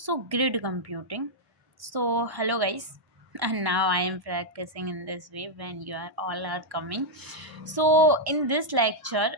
So grid computing. So hello guys, and now I am practicing in this way when you are all are coming. So in this lecture,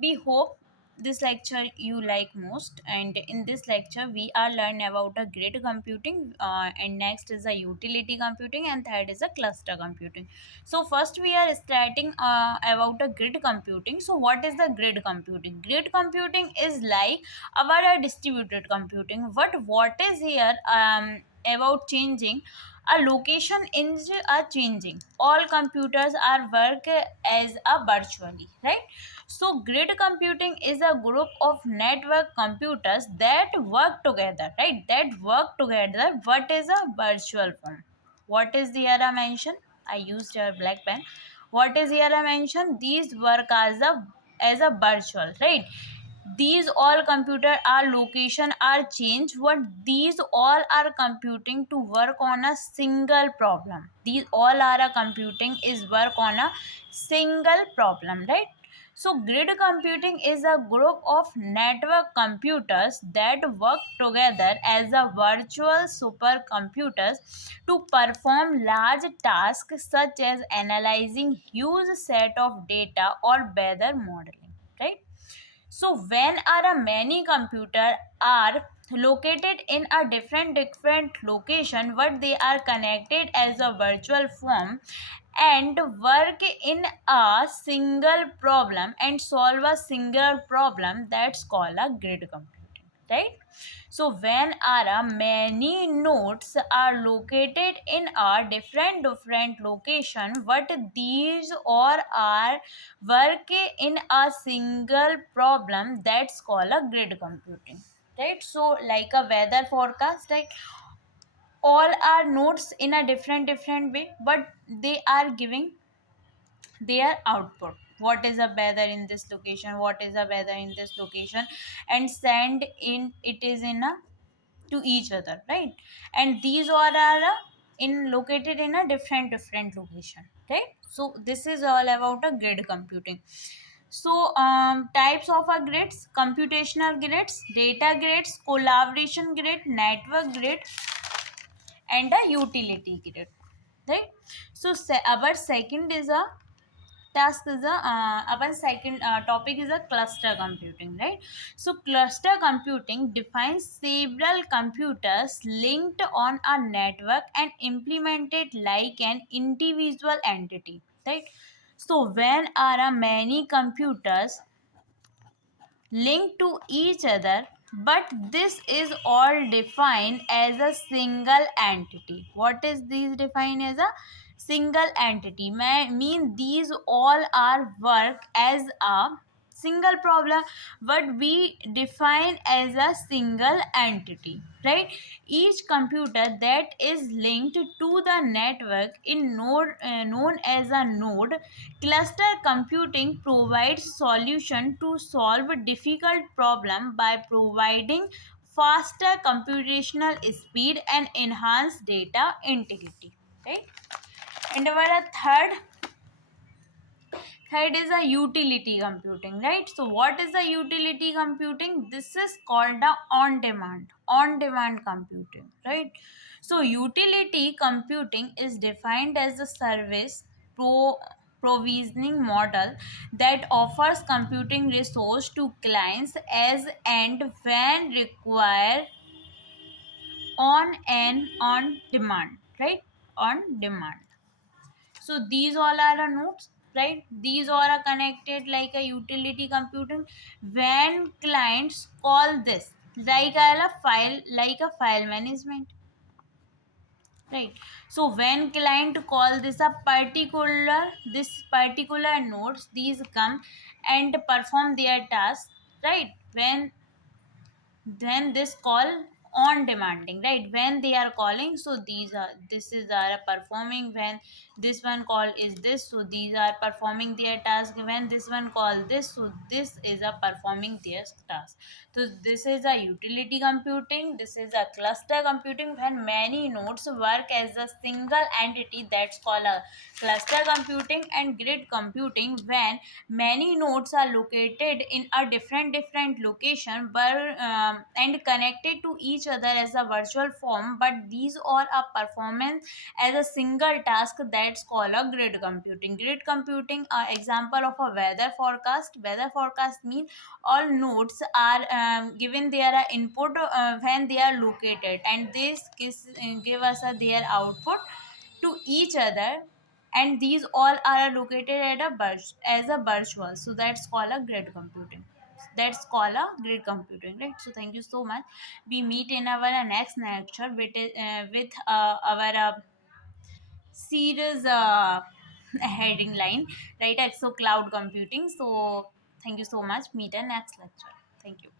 we hope this lecture you like most. And in this lecture we are learn about a grid computing, and next is a utility computing, and third is a cluster computing. So first we are starting about a grid computing. So what is the grid computing? Grid computing is like about a distributed computing. What is here about changing a location is a changing. All computers are work as a virtually, right? So grid computing is a group of network computers that work together, right? That work together. What is a virtual form? What is the other mention? I used your black pen. What is here I mentioned? These work as a virtual, right? These all computer are location are changed. What these all are computing to work on a single problem. These all are a computing is work on a single problem, right? So grid computing is a group of network computers that work together as a virtual supercomputers to perform large tasks such as analyzing huge set of data or weather modeling, right? So when are a many computer are located in a different location, but they are connected as a virtual form and work in a single problem and solve a single problem, that's called a grid computing, right? So when are many nodes are located in a different location, but these all are work in a single problem, that's called a grid computing, right? So like a weather forecast, right? All are nodes in a different way, but they are giving their output. What is a weather in this location? What is a weather in this location? And send in it is in a to each other, right? And these all are in located in a different location, right? So this is all about a grid computing. So types of a grids: computational grids, data grids, collaboration grid, network grid, and a utility grid, right? So our second is a task is a our second topic is a cluster computing, right? So cluster computing defines several computers linked on a network and implemented like an individual entity, right? So when are many computers linked to each other, but this is all defined as a single entity. What is this defined as a single entity? Mean these all are work as a single problem, but we define as a single entity, right? Each computer that is linked to the network in node known as a node. Cluster computing provides solution to solve difficult problem by providing faster computational speed and enhanced data integrity, right? And our third is a utility computing, right? So what is the utility computing? This is called the on demand computing, right? So utility computing is defined as a service pro provisioning model that offers computing resource to clients as and when required on demand, right? On demand. So these all are a nodes, right? These all are connected like a utility computing. When clients call this like a file management, right? So when client call this particular nodes, these come and perform their task, right? When this call on demanding, right? When they are calling, so this is are performing. When this one call is this, so these are performing their task. When this one call this, so this is a performing their task. So this is a utility computing. This is a cluster computing. When many nodes work as a single entity, that's called a cluster computing. And grid computing, when many nodes are located in a different location but and connected to each each other as a virtual form, but these all are performance as a single task. That's called a grid computing. Grid computing are example of a weather forecast. Weather forecast means all nodes are given their input when they are located, and give us their output to each other, and these all are located at as a virtual, so that's called a grid computing. That's called a grid computing, right? So thank you so much. We meet in our next lecture with our series heading line, right? So cloud computing. So thank you so much. Meet in next lecture. Thank you.